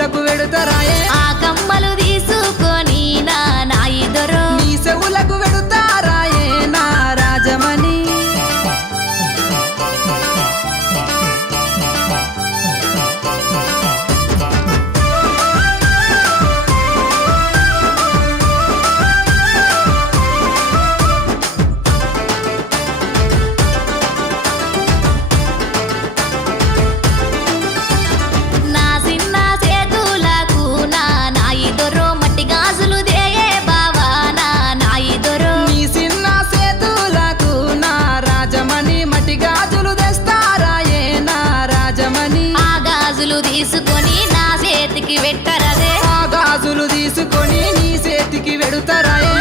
చెవులకు వెడుతారాయే ఆ కమ్మలు తీసుకొని నా ఇద్దరు నీ చెవులకు వెడుతారాయే నా రాజమణి నా చిన్న చేతులకు నా ఇద్దరు మట్టి గాజులు దేయే బావా నా ఇద్దరు నీ చిన్న సేతులకు నా రాజమణి మట్టి గాజులు తెస్తారాయే నా రాజమణి ఆ గాజులు తీసుకొని నా చేతికి పెట్టరదే ఆ గాజులు తీసుకొని నీ చేతికి వెడుతారాయే